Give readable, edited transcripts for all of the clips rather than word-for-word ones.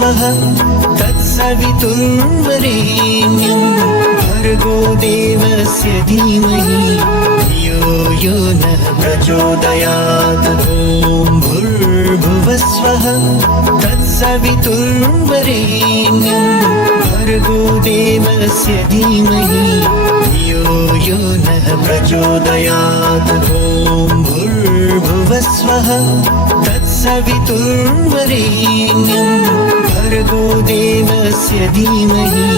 भुवस्वः तत्सवितुर्वरेण्यं भर्गो देवस्य धीमहि धियो यो नः प्रचोदयात्। ॐ भूर्भुवस्वः तत्सवितुर्वरेण्यं भर्गो देवस्य धीमहि धियो यो नः प्रचोदयात्। ॐ भूर्भुवस्वः तत्सवितुर्वरेण्यं भर्गो देवस्य धीमहि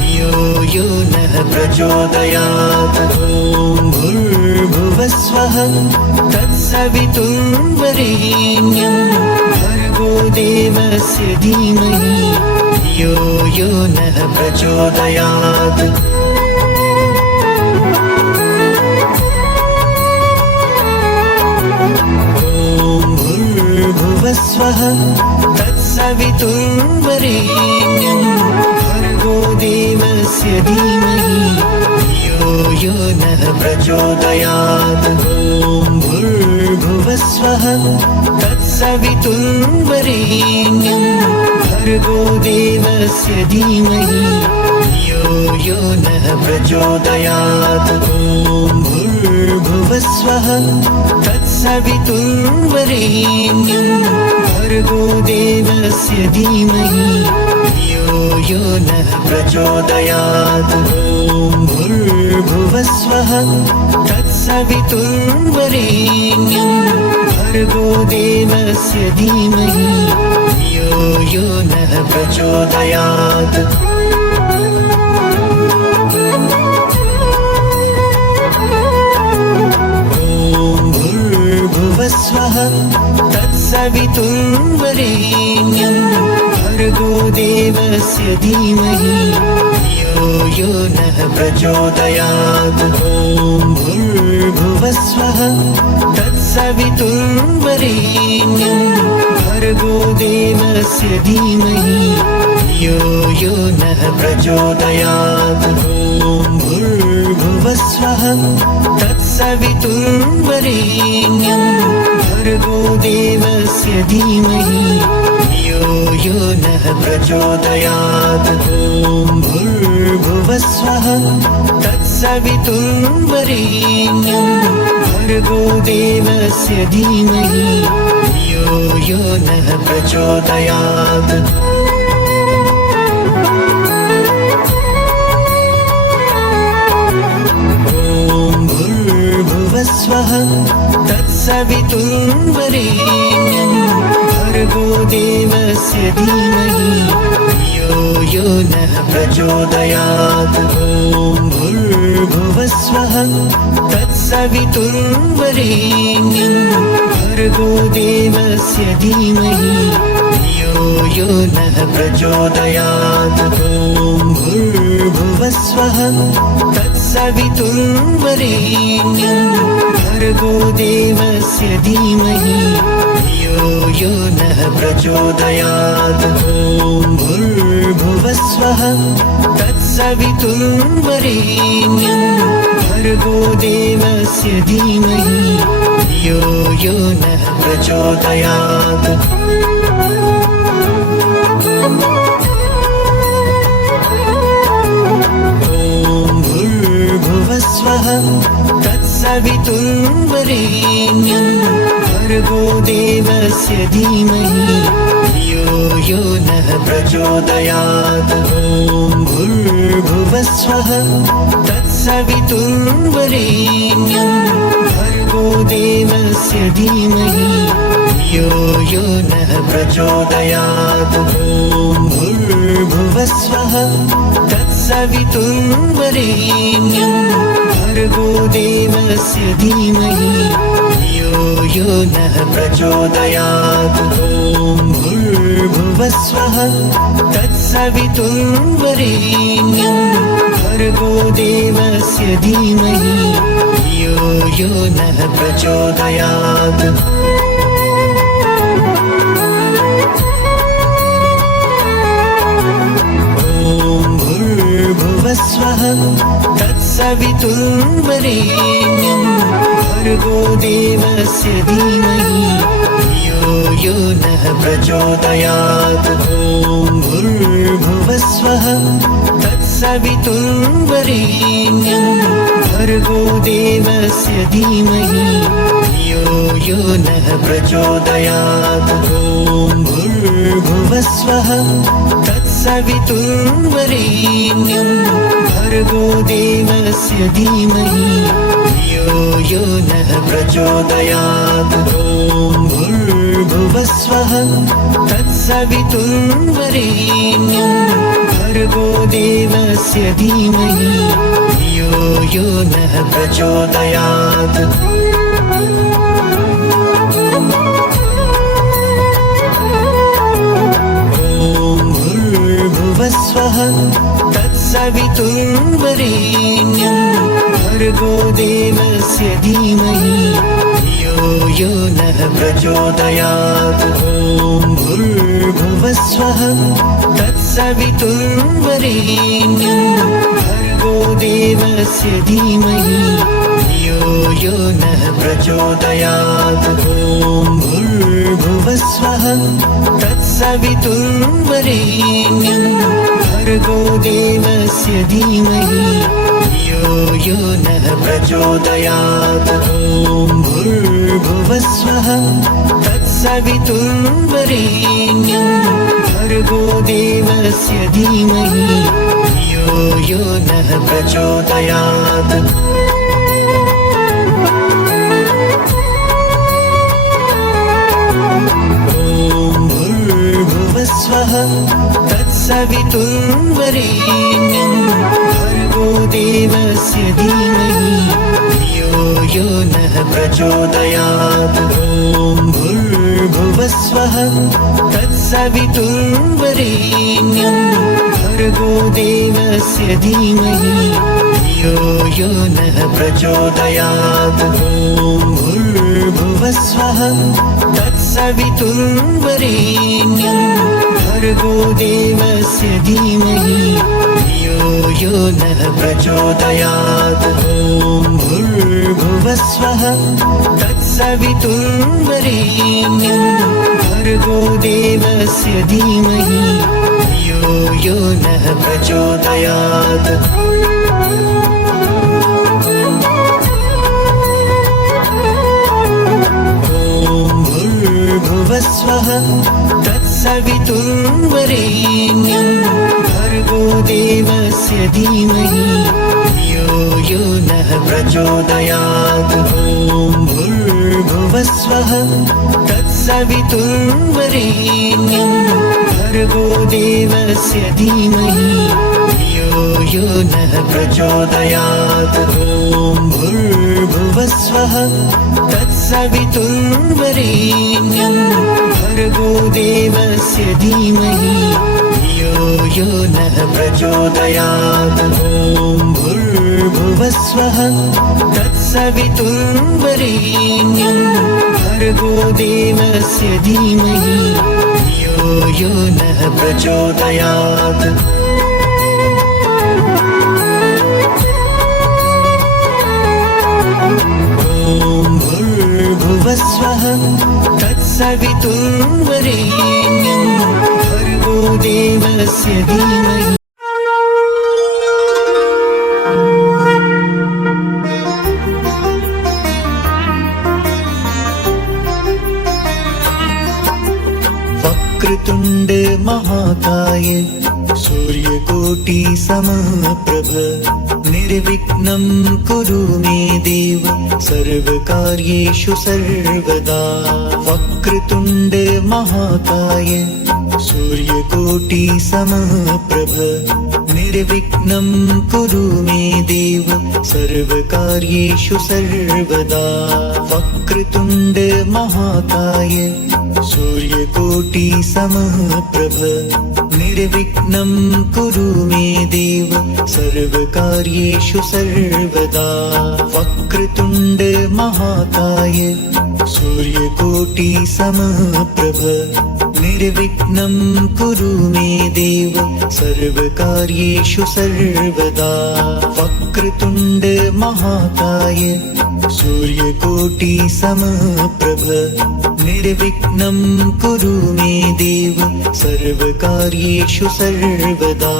धियो यो नः प्रचोदयात्। ॐ भूर्भुवस्वः तत्सवितुर्वरेण्यं भर्गो देवस्य धीमहि धियो यो नः प्रचोदयात्। भुवस्वः तत्सवितुर्वरेण्यं भर्गो देवस्य धीमहि धियो यो नः प्रचोदयात्। ॐ भूर्भुवस्वः तत्सवितुर्वरेण्यं भर्गो देवस्य धीमहि धियो यो नः प्रचोदयात्। ॐ भूर्भुवस्वः तत्सवितुर्वरेण्यं भर्गो देवस्य धीमहि धियो यो नः प्रचोदयात्। ॐ भूर्भुवस्वः तत्सवितुर्वरेण्यं भर्गो देवस्य धीमहि धियो यो नः प्रचोदयात्। भुवस्वः तत्सवितुर्वरेण्यं भर्गो देवस्य धीमहि धियो यो नः प्रचोदयात्। ॐ भूर्भुवस्वः तत्सवितुर्वरेण्यं भर्गो देवस्य धीमहि धियो यो नः प्रचोदयात्। ॐ भूर्भुवस्वः तत्सवितुर्वरेण्यं भर्गो देवस्य धीमहि धियो यो नः प्रचोदयात्। ॐ भूर्भुवस्वः तत्सवितुर्वरेण्यं भर्गो देवस्य धीमहि धियो यो नः प्रचोदयात्। भुवस्वः तत्सवितुर्वरेण्यं भर्गो देवस्य धीमहि धियो यो नः प्रचोदयात्। ॐ भूर्भुवस्वः तत्सवितुर्वरेण्यं भर्गो देवस्य धीमहि धियो यो नः प्रचोदयात्। ॐ भूर्भुवस्वः तत्सवितुर्वरेण्यं भर्गो देवस्य धीमहि धियो यो नः प्रचोदयात्। ॐ भूर्भुवस्वः तत्सवितुर्वरेण्यं भर्गो देवस्य धीमहि धियो यो नः प्रचोदयात्। भुवस्वः तत्सवितुर्वरेण्यं भर्गो देवस्य धीमहि धियो यो नः प्रचोदयात्। ॐ भूर्भुवस्वः तत्सवितुर्वरेण्यं भर्गो देवस्य धीमहि धियो यो नः प्रचोदयात्। ॐ भूर्भुवस्वः तत्सवितुर्वरेण्यं भर्गो देवस्य धीमहि धियो यो नः प्रचोदयात्। ॐ भूर्भुवस्वः तत्सवितुर्वरेण्यं भर्गो देवस्य धीमहि धियो यो नः प्रचोदयात्। भुवस्वः तत्सवितुर्वरेण्यं भर्गो देवस्य धीमहि धियो यो नः प्रचोदयात्। ॐ भूर्भुवस्वः तत्सवितुर्वरेण्यं भर्गो देवस्य धीमहि धियो यो नः प्रचोदयात्। ॐ भूर्भुवस्वः तत्सवितुर्वरेण्यं भर्गो देवस्य धीमहि धियो यो नः प्रचोदयात्। ॐ भूर्भुवस्वः तत्सवितुर्वरेण्यं भर्गो देवस्य धीमहि धियो यो नः प्रचोदयात्। भूर्भुवस्वः तत्सवितुर्वरेण्यं भर्गो देवस्य धीमहि धियो यो नः प्रचोदयात्। ॐ भूर्भुवस्वः तत्सवितुर्वरेण्यं भर्गो देवस्य धीमहि धियो यो नः प्रचोदयात्। ॐ भूर्भुवस्वः तत्सवितुर्वरेण्यं भर्गो देवस्य धीमहि धियो यो नः प्रचोदयात्। ॐ भूर्भुवस्वः तत्सवितुर्वरेण्यं भर्गो देवस्य धीमहि धियो यो नः प्रचोदयात्। भूर्भुवस्वः तत्सवितुर्वरेण्यं भर्गो देवस्य धीमहि धियो यो नः प्रचोदयात्। ॐ भूर्भुवस्वः तत्सवितुर्वरेण्यं भर्गो देवस्य धीमहि धियो यो नः प्रचोदयात्। ॐ भूर्भुवस्वः तत्सवितुर्वरेण्यं भर्गो देवस्य धीमहि धियो यो नः प्रचोदयात्। ॐ भूर्भुवस्वः तत्सवितुर्वरेण्यं भर्गो देवस्य धीमहि धियो यो नः प्रचोदयात्। भूर्भुवस्वः तत्सवितुर्वरेण्यं भर्गो देवस्य धीमहि धियो यो नः प्रचोदयात्। ॐ भूर्भुवस्वः तत्सवितुर्वरेण्यं भर्गो देवस्य धीमहि धियो यो नः प्रचोदयात्। ॐ भूर्भुवस्वः तत्सवितुर्वरेण्यं भर्गो देवस्य धीमहि धियो यो नः प्रचोदयात्। ॐ भूर्भुवस्वः तत्सवितुर्वरेण्यं भर्गो देवस्य धीमहि धियो यो नः प्रचोदयात्। भूर्भुवस्वः तत्सवितुर्वरेण्यं भर्गो देवस्य धीमहि। वक्रतुण्ड महाकाय सूर्यकोटि समप्रभ निर्विघ्नं कुरु मे देव सर्वकार्येषु सर्वदा। वक्रतुण्ड महाकाय सूर्यकोटि समप्रभ निर्विघ्नं कुरु मे देव सर्वकार्येषु सर्वदा। वक्रतुण्ड महाकाय सूर्यकोटि समप्रभ निर्विघ्नं कुरु मे देव सर्वकार्येषु सर्वदा। वक्रतुण्ड महाकाय सूर्यकोटि समप्रभ निर्विघ्नं कुरु मे देव सर्वकार्येषु सर्वदा। वक्रतुण्ड महाकाय सूर्यकोटि समप्रभ निर्विघ्नं कुरु मे देव सर्वकार्येषु सर्वदा।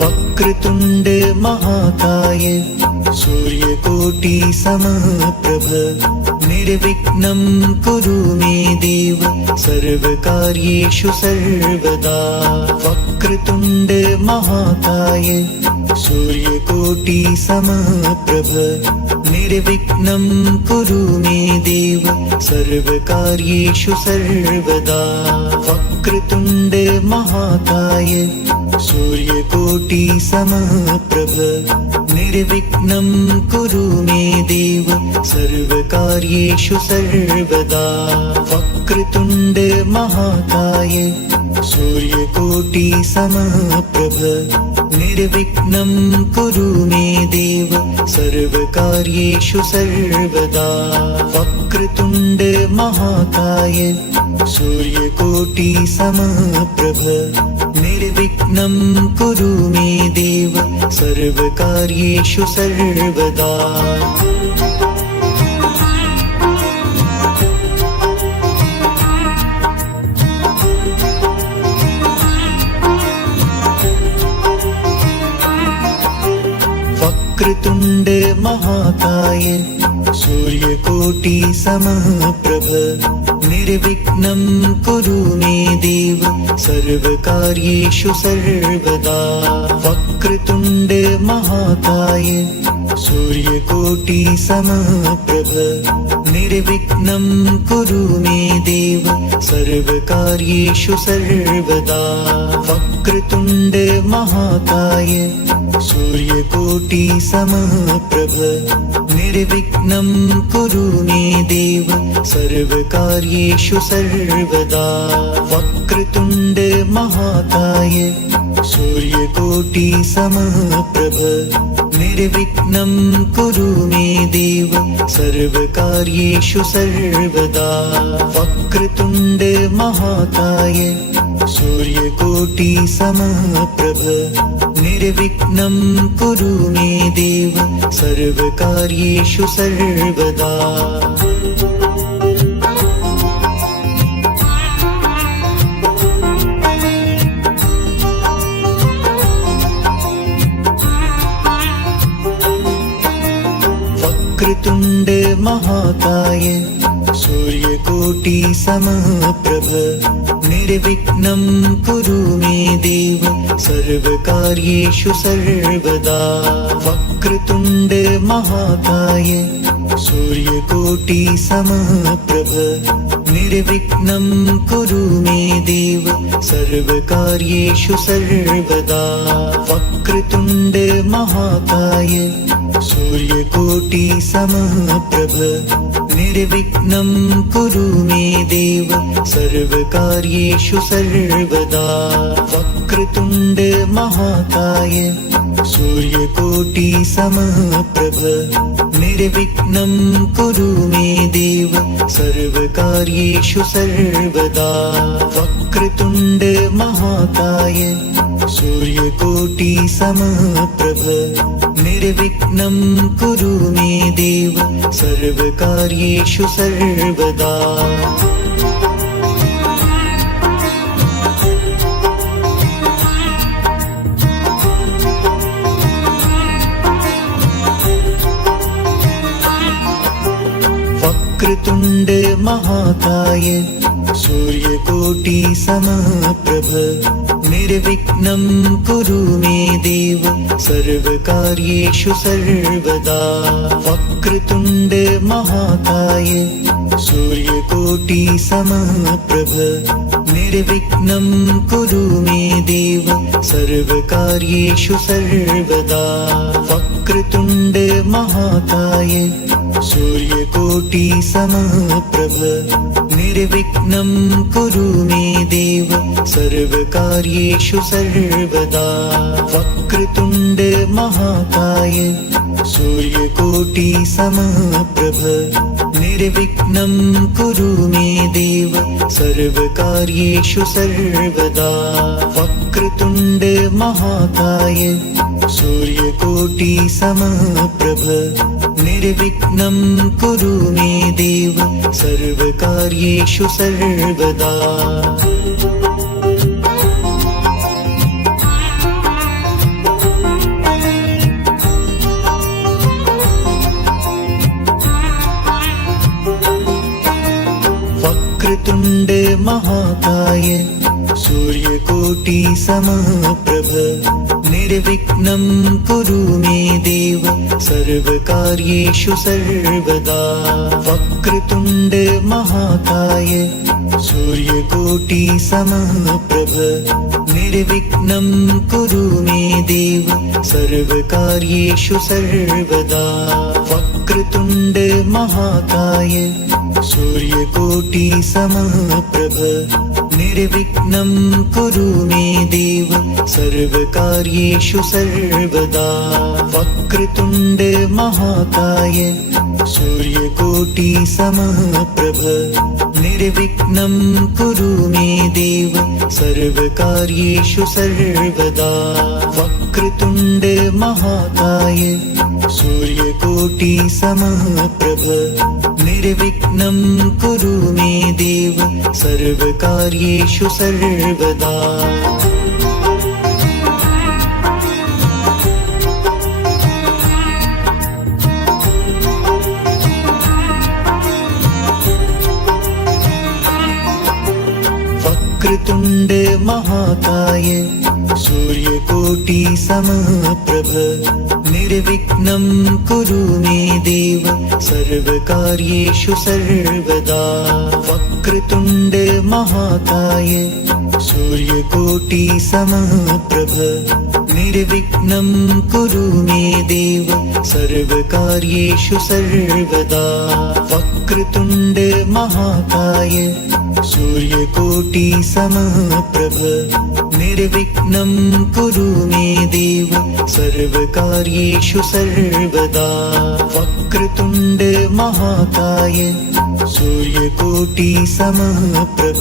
वक्रतुण्ड महाकाय सूर्यकोटि समप्रभ निर्विघ्नं कुरु मे देव सर्वकार्येषु सर्वदा। वक्रतुण्ड महाकाय सूर्यकोटि समप्रभ निर्विघ्नं कुरु मे देव सर्वकार्येषु सर्वदा। वक्रतुण्ड महाकाय सूर्यकोटि समप्रभ निर्विघ्नं कुरु मे देव सर्वकार्येषु सर्वदा। वक्रतुण्ड महाकाय सूर्यकोटि समप्रभ निर्विघ्नं कुरु मे देव सर्वकार्येषु सर्वदा। वक्रतुण्ड महाकाय सूर्यकोटि समप्रभ निर्विघ्नं कुरु मे देव सर्वकार्येषु सर्वदा। वक्रतुण्ड महाकाय सूर्यकोटि समप्रभ निर्विघ्नं कुरु मे देव सर्वकार्येषु सर्वदा। वक्रतुण्ड महाकाय सूर्यकोटि समप्रभ निर्विघ्नं कुरु मे देव सर्वकार्येषु सर्वदा। वक्रतुण्ड महाकाय सूर्यकोटि समप्रभ निर्विघ्नं कुरु मे देव सर्वकार्येषु सर्वदा। वक्रतुण्ड महाकाय सूर्यकोटि समप्रभ निर्विघ्नं कुरु मे देव सर्वकार्येषु सर्वदा। वक्रतुण्ड महाकाय सूर्यकोटि समप्रभ निर्विघ्नं कुरु मे देव सर्वकार्येषु सर्वदा। वक्रतुण्ड महाकाय सूर्यकोटि समप्रभ निर्विघ्नं कुरु मे देव सर्वकार्येषु सर्वदा। वक्रतुण्ड महाकाय सूर्यकोटि समप्रभ निर्विघ्नं कुरु मे देव सर्वकार्येषु सर्वदा। वक्रतुण्ड महाकाय सूर्यकोटि समप्रभ निर्विघ्नं कुरु मे देव सर्वकार्येषु सर्वदा। वक्रतुण्ड महाकाय सूर्यकोटि समप्रभ निर्विघ्नं कुरु मे देव सर्वकार्येषु सर्वदा। वक्रतुण्ड महाकाय सूर्यकोटि समप्रभ निर्विघ्नं कुरु मे देव सर्वकार्येषु सर्वदा। वक्रतुण्ड महाकाय सूर्यकोटि समप्रभ निर्विघ्नं कुरु मे देव सर्वकार्येषु सर्वदा। वक्रतुण्ड महाकाय सूर्यकोटि समप्रभ निर्विघ्नं कुरु मे देव सर्वकार्येषु सर्वदा। वक्रतुण्ड महाकाय सूर्यकोटि समप्रभ निर्विघ्नं कुरु मे देव सर्वकार्येषु सर्वदा। वक्रतुण्ड महाकाय सूर्यकोटि समप्रभ निर्विघ्नं कुरु मे देव सर्वकार्येषु सर्वदा। वक्रतुण्ड महाकाय सूर्यकोटि समप्रभ निर्विघ्नं कुरु मे देव सर्वकार्येषु सर्वदा। वक्रतुण्ड महाकाय सूर्यकोटि समप्रभ निर्विघ्नं कुरु मे देव सर्वकार्येषु सर्वदा। वक्रतुण्ड महाकाय सूर्यकोटि समप्रभ निर्विघ्नं कुरु मे देव सर्वकार्येषु सर्वदा। वक्रतुण्ड महाकाय सूर्यकोटि समप्रभ निर्विघ्नं कुरु मे देव सर्वकार्येषु सर्वदा। वक्रतुण्ड महाकाय सूर्यकोटि समप्रभ निर्विघ्नं कुरु मे देव सर्वकार्येषु सर्वदा। वक्रतुण्ड महाकाय सूर्यकोटि समप्रभ निर्विघ्नं कुरु मे देव सर्वकार्येषु सर्वदा। वक्रतुण्ड महाकाय सूर्यकोटि समप्रभ निर्विघ्नं कुरु मे देव सर्वकार्येषु सर्वदा। वक्रतुण्ड महाकाय सूर्यकोटि समप्रभ निर्विघ्नं कुरु मे देव सर्वकार्येषु सर्वदा। वक्रतुण्ड महाकाय सूर्यकोटि समप्रभ निर्विघ्नं कुरु मे देव सर्वकार्येषु सर्वदा। वक्रतुण्ड महाकाय सूर्यकोटि समप्रभ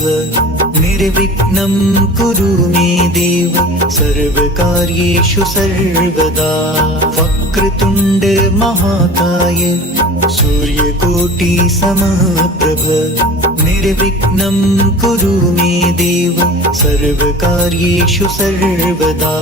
निर्विघ्नं कुरु मे देव सर्वकार्येषु सर्वदा। वक्रतुण्ड महाकाय सूर्यकोटि समप्रभ निर्विघ्नं कुरु मे देव सर्वकार्येषु सर्वदा।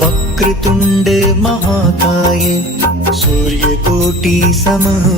वक्रतुण्ड महाकाय सूर्यकोटि समप्रभ